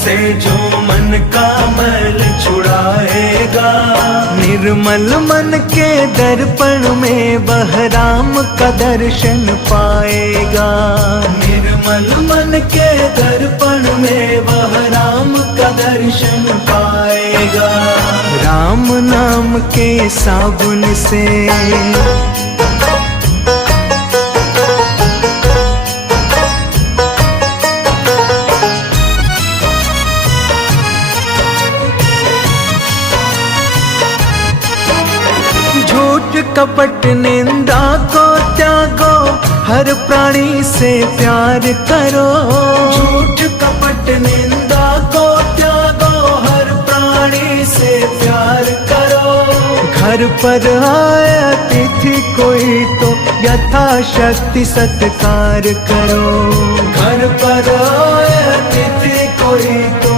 से जो मन का मैल छुड़ाएगा। निर्मल मन के दर्पण में वह राम का दर्शन पाएगा। निर्मल मन के दर्पण में वह राम का दर्शन पाएगा। राम नाम के साबुन से झूठ कपट निंदा को त्यागो, हर प्राणी से प्यार करो। झूठ कपट निंदा को त्यागो, हर प्राणी से प्यार करो। घर पर आए अतिथि कोई तो यथाशक्ति सत्कार करो। घर पर आए अतिथि कोई तो